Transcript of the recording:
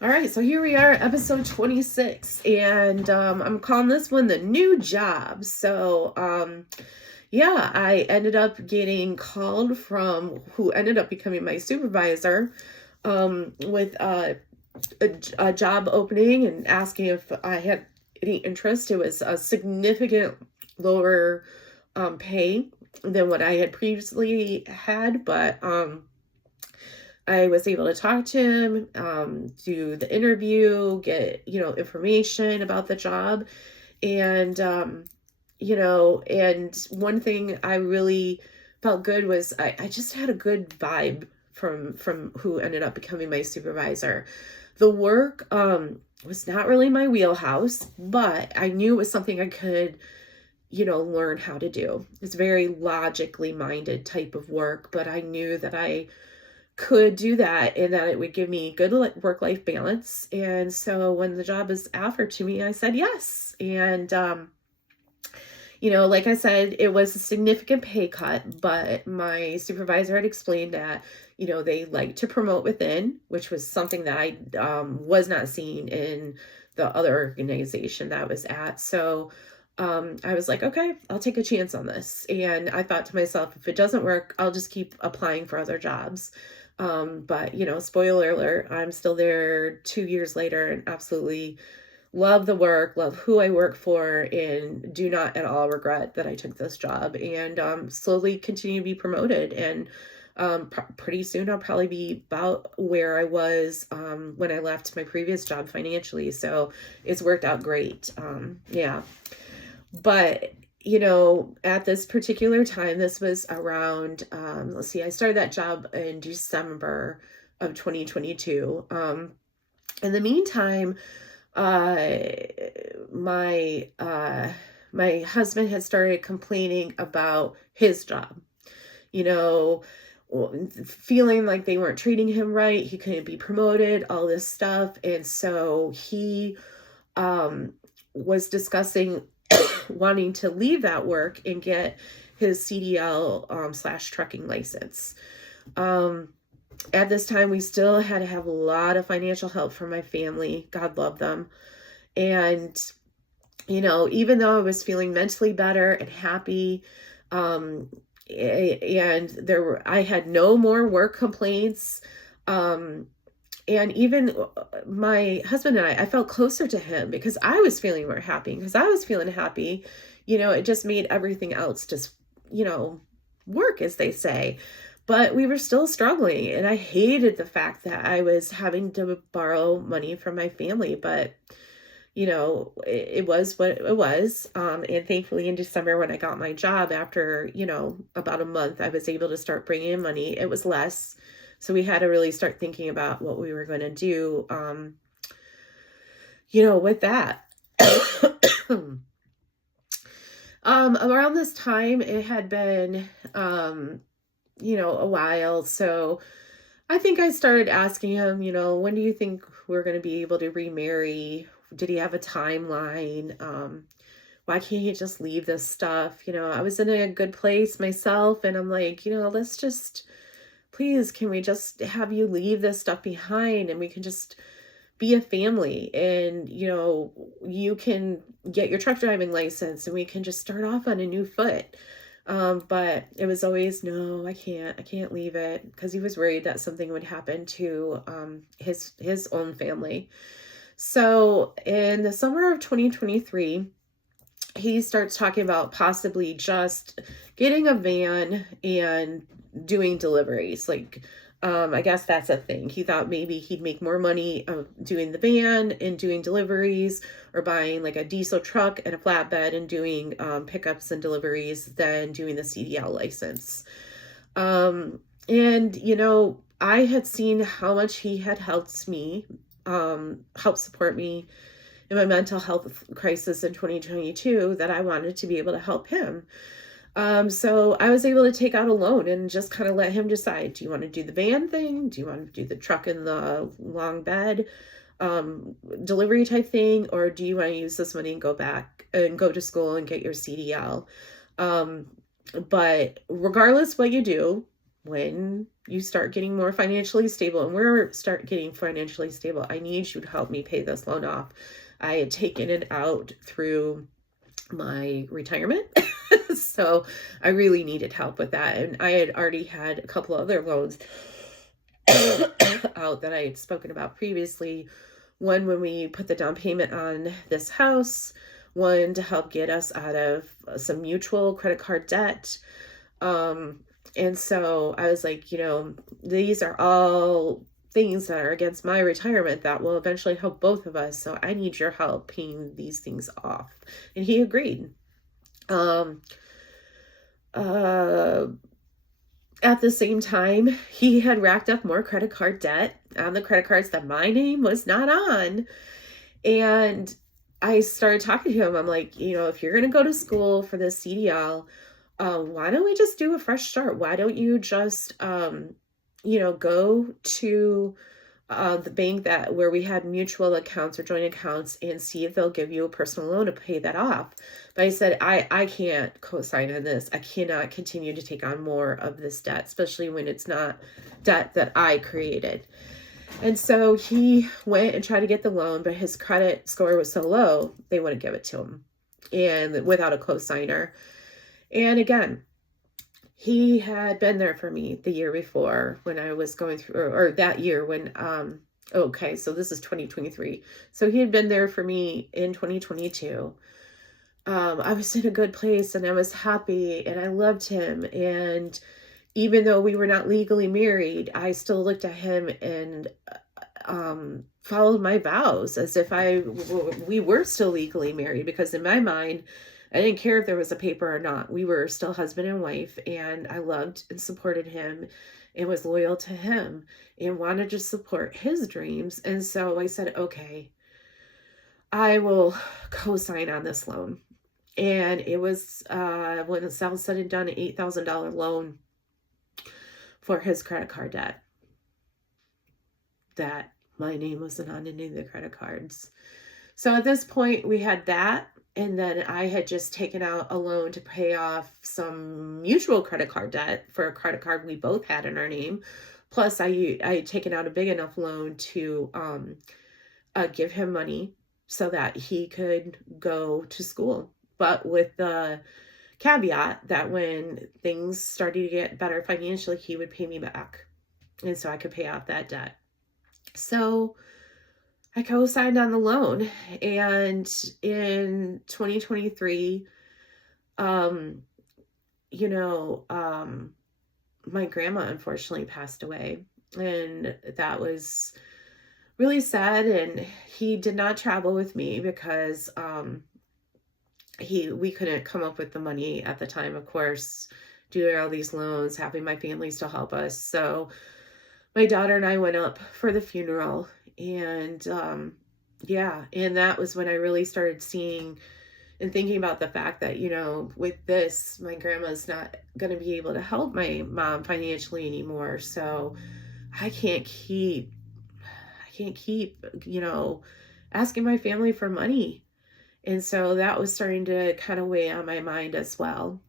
All right, so here we are, episode 26, and I'm calling this one the new job. Yeah, I ended up getting called from who ended up becoming my supervisor with a job opening and asking if I had any interest. It was a significant lower pay than what I had previously had, but I was able to talk to him, do the interview, get, information about the job. And, and one thing I really felt good was I just had a good vibe from who ended up becoming my supervisor. The work, was not really my wheelhouse, but I knew it was something I could, learn how to do. It's very logically minded type of work, but I knew that I could do that and that it would give me good work-life balance. And so when the job was offered to me, I said yes. And like I said, it was a significant pay cut, but my supervisor had explained that they like to promote within, which was something that I was not seeing in the other organization that I was at. So I was like, okay, I'll take a chance on this. And I thought to myself, if it doesn't work, I'll just keep applying for other jobs. But spoiler alert, I'm still there 2 years later and absolutely love the work, love who I work for, and do not at all regret that I took this job, and slowly continue to be promoted. And pretty soon I'll probably be about where I was when I left my previous job financially. So it's worked out great. Yeah. But at this particular time, this was around, let's see, I started that job in December of 2022. In the meantime, my my husband had started complaining about his job, you know, feeling like they weren't treating him right. He couldn't be promoted, all this stuff. And so he was discussing wanting to leave that work and get his CDL slash trucking license. At this time, we still had to have a lot of financial help from my family. God love them. And, even though I was feeling mentally better and happy, and I had no more work complaints. And even my husband and I felt closer to him because I was feeling more happy. Because I was feeling happy, it just made everything else just, work, as they say. But we were still struggling. And I hated the fact that I was having to borrow money from my family. But, it was what it was. And thankfully in December when I got my job after, about a month, I was able to start bringing in money. It was less. So we had to really start thinking about what we were going to do, with that. Around this time, it had been, a while. So I think I started asking him, when do you think we're going to be able to remarry? Did he have a timeline? Why can't he just leave this stuff? I was in a good place myself, and I'm like, let's just... please, can we just have you leave this stuff behind and we can just be a family, and, you can get your truck driving license and we can just start off on a new foot. But it was always, no, I can't leave it, because he was worried that something would happen to his own family. So in the summer of 2023, he starts talking about possibly just getting a van and doing deliveries. Like, I guess that's a thing. He thought maybe he'd make more money doing the van and doing deliveries, or buying like a diesel truck and a flatbed and doing pickups and deliveries than doing the CDL license. And, I had seen how much he had helped support me in my mental health crisis in 2022, that I wanted to be able to help him. So I was able to take out a loan and just kind of let him decide, do you want to do the van thing? Do you want to do the truck and the long bed delivery type thing? Or do you want to use this money and go back and go to school and get your CDL? But regardless what you do, when you start getting more financially stable and we're start getting financially stable, I need you to help me pay this loan off. I had taken it out through my retirement. So I really needed help with that. And I had already had a couple other loans out that I had spoken about previously. One when we put the down payment on this house, one to help get us out of some mutual credit card debt. And so I was like, these are all things that are against my retirement that will eventually help both of us. So I need your help paying these things off. And he agreed. At the same time, he had racked up more credit card debt on the credit cards that my name was not on. And I started talking to him. I'm like, if you're going to go to school for this CDL, why don't we just do a fresh start? Why don't you just, go to the bank where we had mutual accounts or joint accounts and see if they'll give you a personal loan to pay that off. But I said, I can't co-sign on this. I cannot continue to take on more of this debt, especially when it's not debt that I created. And so he went and tried to get the loan, but his credit score was so low, they wouldn't give it to him, and without a co-signer. And again, he had been there for me the year before when I was going through, or that year when, okay, so this is 2023. So he had been there for me in 2022. I was in a good place and I was happy and I loved him. And even though we were not legally married, I still looked at him and followed my vows as if we were still legally married, because in my mind, I didn't care if there was a paper or not. We were still husband and wife, and I loved and supported him and was loyal to him and wanted to support his dreams. And so I said, okay, I will co-sign on this loan. And it was, when it's all said and done, an $8,000 loan for his credit card debt that my name wasn't on any of the credit cards. So at this point we had that. And then I had just taken out a loan to pay off some mutual credit card debt for a credit card we both had in our name. Plus I had taken out a big enough loan to give him money so that he could go to school. But with the caveat that when things started to get better financially, he would pay me back. And so I could pay off that debt. So I co-signed on the loan. And in 2023, my grandma unfortunately passed away. And that was really sad. And he did not travel with me because we couldn't come up with the money at the time, of course, doing all these loans, having my family still help us. So my daughter and I went up for the funeral, and and that was when I really started seeing and thinking about the fact that, with this, my grandma's not going to be able to help my mom financially anymore. So I can't keep, asking my family for money. And so that was starting to kind of weigh on my mind as well.